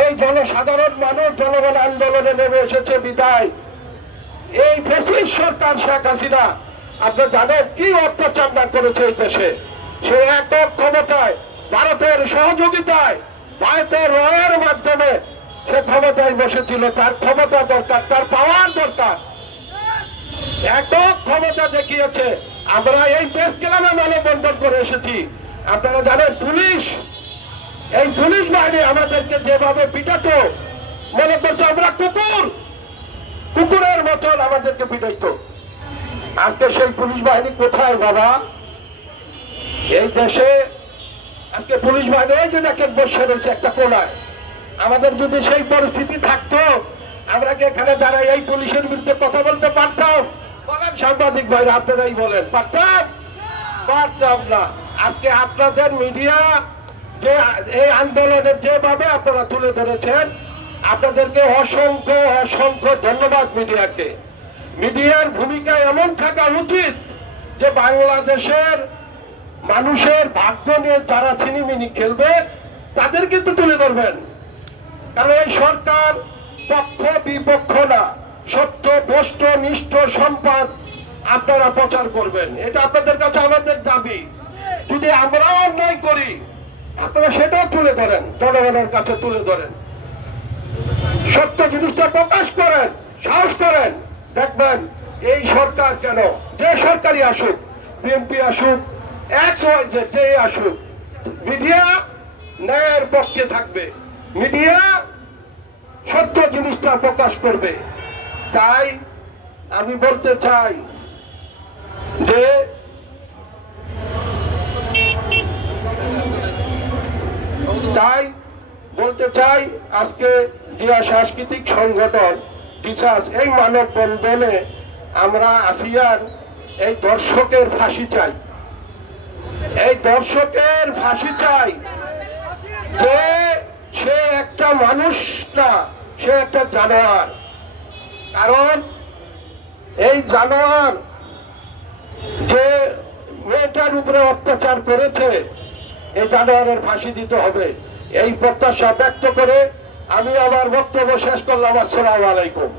এই জনসাধারণ মানুষ জনগণ আন্দোলনে নেমে এসেছে বিদায় এই ফ্যাসিস্ট সরকার শেখ হাসিনা আপনি জানেন কি অত্যাচার না করেছে এই দেশে। সে একক ক্ষমতায় ভারতের সহযোগিতায় ভারতের রয়ের মাধ্যমে সে ক্ষমতায় বসেছিল। তার ক্ষমতা দরকার, তার পাওয়ার দরকার। একক ক্ষমতা দেখিয়েছে। আমরা এই প্রেস ক্লাবে মানববন্ধন করে এসেছি। আপনারা জানেন পুলিশ, এই পুলিশ বাহিনী আমাদেরকে যেভাবে পিটাতো মনে করছে আমরা কুকুরের মতন আমাদেরকে পিটাইতো। আজকে সেই পুলিশ বাহিনী কোথায় বাবা? এই দেশে আজকে পুলিশ বাহিনী ওই যে দেখেন বসে রয়েছে একটা কোনায়। আমাদের যদি সেই পরিস্থিতি থাকতো আমরা কি এখানে দাঁড়াই এই পুলিশের বিরুদ্ধে কথা বলতে পারতাম? বলেন সাংবাদিক ভাইরা, আপনারাই বলেন, পারতাম না। আজকে আপনাদের মিডিয়া যে এই আন্দোলনের যেভাবে আপনারা তুলে ধরেছেন, আপনাদেরকে অসংখ্য অসংখ্য ধন্যবাদ মিডিয়াকে। মিডিয়ার ভূমিকা এমন থাকা উচিত যে বাংলাদেশের মানুষের ভাগ্য নিয়ে যারা ছিনিমিনি খেলবে তাদের কিন্তু তুলে ধরবেন। কারণ এই সরকার পক্ষ বিপক্ষ না, সত্য ভ্রষ্ট নিষ্ঠ সম্পদ আপনারা প্রচার করবেন। এটা আপনাদের কাছে আমাদের দাবি। যদি আমরা অন্যায় করি আপনারা সেটাও তুলে ধরেন, জনগণের কাছে তুলে ধরেন, সত্য জিনিসটা প্রকাশ করেন, সাহস করেন। দেখবেন এই সরকার কেন, যে সরকারই আসুক, বিএনপি আসুক, যে আসুক, মিডিয়া ন্যায়ের পক্ষে থাকবে, মিডিয়া সত্য জিনিসটা প্রকাশ করবে। তাই আমি বলতে চাই যে আজকে জিয়া সাংস্কৃতিক সংগঠন ডিসাস এই মানববন্ধনে আমরা আসিয়ার এই দর্শকের ফাঁসি চাই। এই দর্শকের ফাঁসি চাই যে সে একটা মানুষ না, সে একটা জানোয়ার। কারণ এই জানোয়ার যে মেয়েটার উপরে অত্যাচার করেছে এই জানোয়ারের ফাঁসি দিতে হবে। এই প্রত্যাশা ব্যক্ত করে আমি আমার বক্তব্য শেষ করলাম। আসসালামু আলাইকুম।